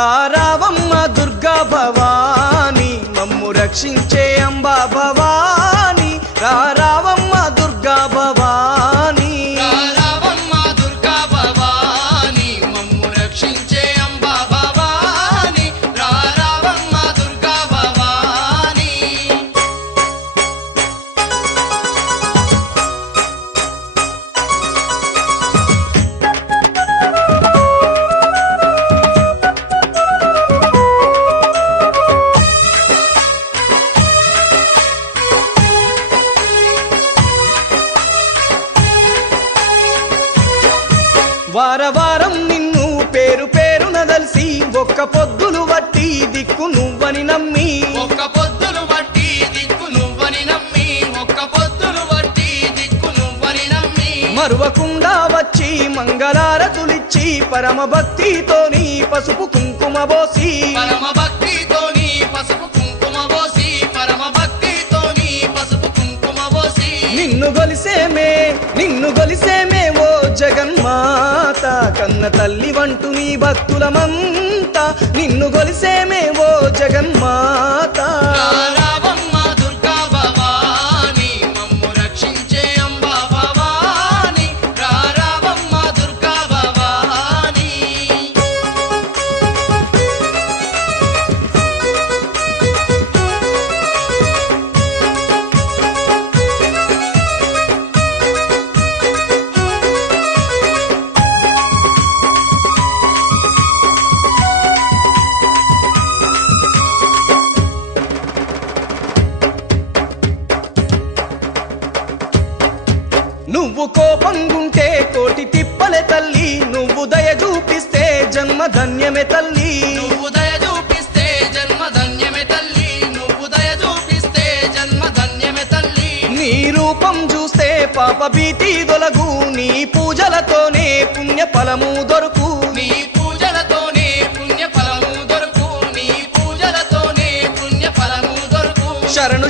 రారావమ్మ దుర్గా భవాని మమ్ము రక్షించే అంబా భవాని రారావమ్మ దుర్గా భవాని రారావమ్మ దుర్గా భవాని మమ్ము రక్షించే అంబా భవాని రారావమ్మ దుర్గా భవాని వారవారం నిన్ను పేరు పేరున దలిసి ఒక్క పొద్దులు వట్టి దిక్కు నువ్వని నమ్మి ఒక్క పొద్దులు వట్టి దిక్కు నువ్వని నమ్మి ఒక్క పొద్దులు వట్టి దిక్కు నువ్వని నమ్మి మరువకుండా వచ్చి మంగళారతులిచ్చి పరమ భక్తితోని పసుపు కుంకుమ బోసి పరమ భక్తితోని పసుపు కుంకుమ పోసి పరమ భక్తితోని పసుపు కుంకుమ పోసి నిన్ను గొలిసేమే ఓ జగన్మాత కన్న తల్లి వంటు నీ భక్తులమంతా నిన్ను గొలిసేమే ఓ జగన్మాత రారావమ్మ దుర్గా భవాని మమ్ము రక్షించే అంబా భవాని రారావమ్మ దుర్గా భవాని నువ్వు కోపంగుంటే కోటి తిప్పలే తల్లి నువ్వు దయ చూపిస్తే జన్మ ధన్యమే తల్లి నువ్వు దయ చూపిస్తే జన్మ ధన్యమే తల్లి నువ్వు దయ చూపిస్తే జన్మ ధన్యమే తల్లి నీ రూపం చూస్తే పాప భీతి దొలగు నీ పూజలతోనే పుణ్య ఫలము దొరుకు నీ పూజలతోనే పుణ్య ఫలము దొరుకు నీ పూజలతోనే పుణ్య ఫలము దొరుకు శరణు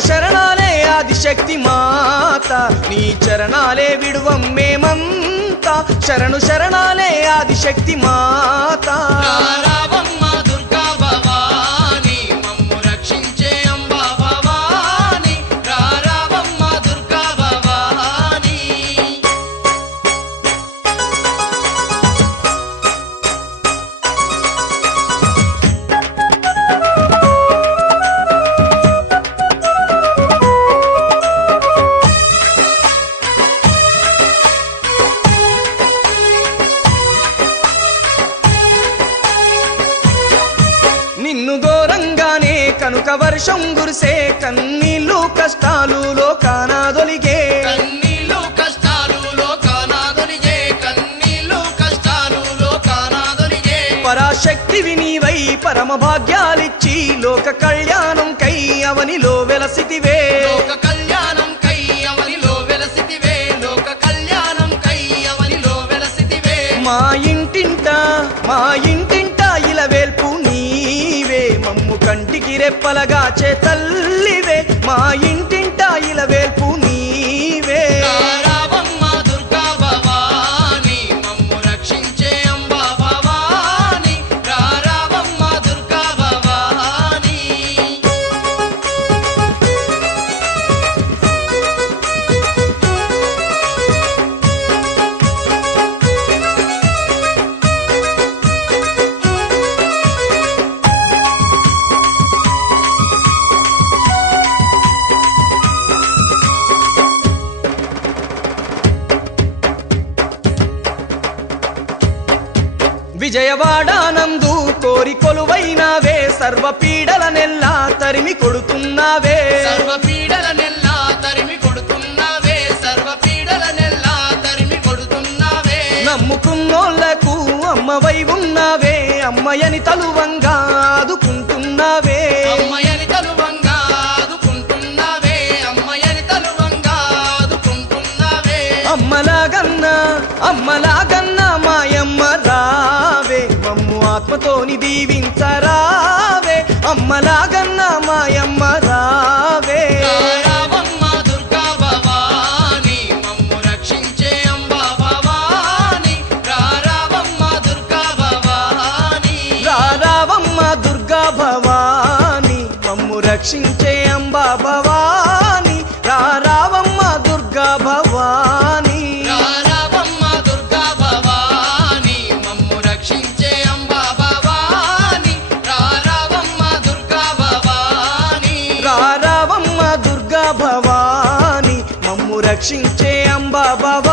శరణాలే ఆదిశక్తి మాత నీ చరణాలే విడువం మేమంతా శరణాలే ఆదిశక్తి మాత రారావమ్మ దుర్గా భవాని మమ్ము రక్షించే అంబా భవాని రారావమ్మ దుర్గా భవాని నిన్ను ఘోరంగానే కనుక వర్షం గురిసే కన్నీళ్ళు కష్టాలు లోకానాదొలిగే కన్నీళ్ళు కష్టాలు లోకానాదొలిగే కన్నీళ్ళు కష్టాలు లోకానాదొలిగే పరాశక్తివి నీవై పరమ భాగ్యాలిచ్చి లోక కళ్యాణం కై అవనిలో వెలసితివే లోక కళ్యాణం కై అవనిలో వెలసితివే లోక కళ్యాణం కై అవనిలో వెలసితివే మా ఇంటింట ఇలా వేల్పు నీవే మమ్ము కంటికి రెప్పలగాచే తల్లివే మా ఇంటింట ఇలా వేల్పు నీవే రారావమ్మ దుర్గా భవాని మమ్ము రక్షించే అంబా భవాని రారావమ్మ దుర్గా భవాని విజయవాడానందు కోరి కొలువైనావే సర్వ పీడలనెల్లా తరిమి కొడుతున్నావే సర్వ పీడలనెల్లా తరిమి కొడుతున్నావే సర్వ పీడలనెల్లా తరిమి కొడుతున్నావే నమ్ముకున్నోళ్లకు అమ్మవై ఉన్నావే అమ్మయని తలువంగా ఆదుకుంటున్నావే అమ్మయని తలువంగా ఆదుకుంటున్నావే అమ్మయని తలువంగా ఆదుకుంటున్నావే అమ్మలాగన్నా మాయమ్మ రావే మమ్ము ఆత్మతోని దీవించరావే అమ్మలాగన్నా మాయమ్మ రావే రారావమ్మ దుర్గా భవాని మమ్ము రక్షించే అంబా భవాని రారావమ్మ దుర్గా భవాని రక్షించే అంబా భవాని రావమ్మ దుర్గా భవాని రావమ్మ దుర్గా భవాని మమ్ము రక్షించే అంబా భవాని రావమ్మ దుర్గా భవాని రావమ్మ దుర్గా భవాని మమ్ము రక్షించే అంబా భవాని